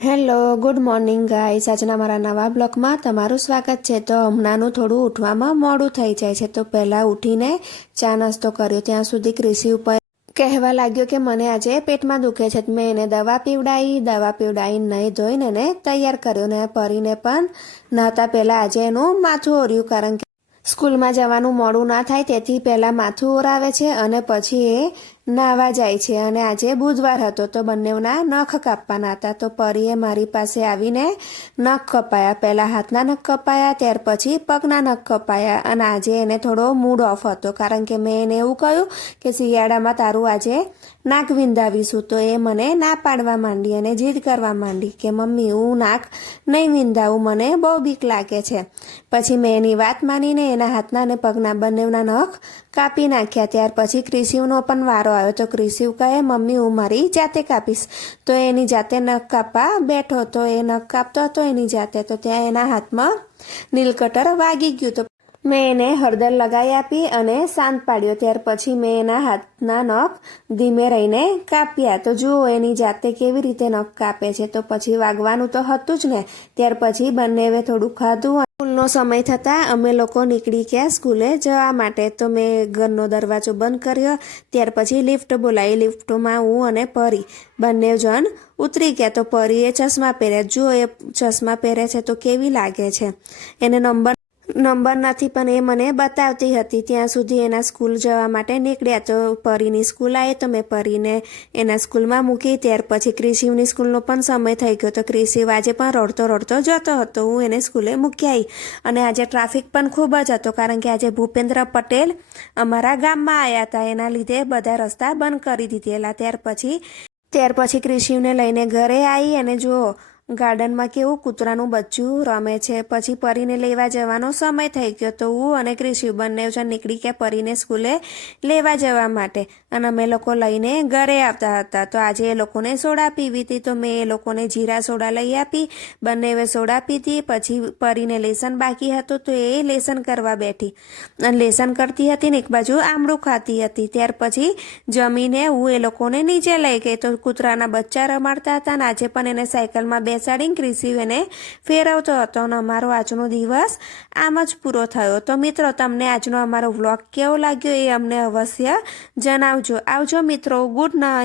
Hello good morning guys, આજના મારા નવા બ્લોગમાં તમારું સ્વાગત છે। તો હમણાંનું થોડું ઉઠવામાં મોડું થઈ જાય છે, તો પહેલાં ઉઠીને ચા નાસ્તો કર્યો ત્યાં સુધી ક્રિશી ઉપર કહેવા લાગ્યો કે મને આજે પેટમાં દુખે છે। મેં એને દવા પીવડાવીને નહીં ધોઈને એને તૈયાર કર્યો ને પરીને પણ નહાતા પહેલાં આજે એનું માથું ઓર્યું, કારણ કે સ્કૂલમાં જવાનું મોડું ના થાય તેથી પહેલાં માથું ઓરાવે છે અને પછી એ નાહવા જાય છે। અને આજે બુધવાર હતો તો બંનેના નખ કાપવાના હતા, તો પરીએ મારી પાસે આવીને નખ કપાયા। પહેલાં હાથના નખ કપાયા, ત્યાર પછી પગના નખ કપાયા। અને આજે એને થોડો મૂડ ઓફ હતો, કારણ કે મેં એને એવું કહ્યું કે શિયાળામાં તારું આજે નાક વિંધાવીશું, તો એ મને ના પાડવા માંડી અને જીદ કરવા માંડી કે મમ્મી હું નાક નહીં વિંધાવું, મને બહુ બીક લાગે છે। પછી મેં એની વાત માનીને એના હાથના અને પગના બંનેના નખ કાપી નાખ્યા। ત્યાર પછી ક્રિશિવનો પણ વારો આવ્યો, તો ક્રિશિવ કહે મમ્મી હું મારી જાતે કાપીશ, તો એની જાતે નખ કાપવા બેઠો, તો એ નખ કાપતો હતો એની જાતે, તો ત્યાં એના હાથમાં નીલ કટર વાગી ગયું, તો મેં એને હળદર લગાવી આપી અને શાંત પાડ્યો। ત્યાર પછી મેં એના હાથના નખ ધીમે રહીને કાપ્યા, તો જુઓ એની જાતે કેવી રીતે નખ કાપે છે। તો પછી વાગવાનું તો હતું જ ને, ત્યાર પછી બંનેએ થોડું ખાધું। સ્કૂલનો સમય થતાં અમે લોકો નીકળી ગયા સ્કૂલે જવા માટે, તો મેં ઘરનો દરવાજો બંધ કર્યો। ત્યાર પછી લિફ્ટ બોલાવી, લિફ્ટમાં હું અને પરી બંને જણ ઉતરી ગયા। તો પરીએ ચશ્મા પહેર્યા, જુઓ એ ચશ્મા પહેરે છે તો કેવી લાગે છે, એને નંબર નથી પણ એ મને બતાવતી હતી। ત્યાં સુધી એના સ્કૂલ જવા માટે નીકળ્યા, તો પરીની સ્કૂલ આવી તો મેં પરીને એના સ્કૂલમાં મૂકી। ત્યાર પછી ક્રિશિવની સ્કૂલનો પણ સમય થઈ ગયો, તો ક્રિશિવ આજે પણ રડતો જતો હતો, હું એને સ્કૂલે મૂકી આવી। અને આજે ટ્રાફિક પણ ખૂબ જ હતો, કારણ કે આજે ભૂપેન્દ્ર પટેલ અમારા ગામમાં આવ્યા હતા, એના લીધે બધા રસ્તા બંધ કરી દીધેલા। ત્યાર પછી ક્રિશિવને લઈને ઘરે આવી અને જુઓ ગાર્ડનમાં કેવું કૂતરાનું બચ્ચું રમે છે। પછી પરીને લેવા જવાનો સમય થઈ ગયો, તો હું અને ક્રિશિવ બંને જણ નીકળી ગયા પરીને સ્કૂલે લેવા જવા માટે, અને અમે લોકો લઈને ઘરે આવતા હતા। તો આજે એ લોકોને સોડા પીવી હતી, તો મેં એ લોકોને જીરા સોડા લઈ આપી, બંનેએ સોડા પીધી। પછી પરીને લેસન બાકી હતું, તો એ લેસન કરવા બેઠી અને લેસન કરતી હતી ને એક બાજુ આમળું ખાતી હતી। ત્યાર પછી જમીને હું એ લોકોને નીચે લઈ ગઈ, તો કૂતરાના બચ્ચા રમાડતા હતા, અને આજે પણ એને સાયકલમાં બેસાડીને ક્રિશિવ એને ફેરવતો હતો, અને અમારો આજનો દિવસ આમ જ પૂરો થયો। તો મિત્રો, તમને આજનો અમારો વ્લોગ કેવો લાગ્યો એ અમને અવશ્ય જણાવજો। આવજો મિત્રો, ગુડ નાઇટ।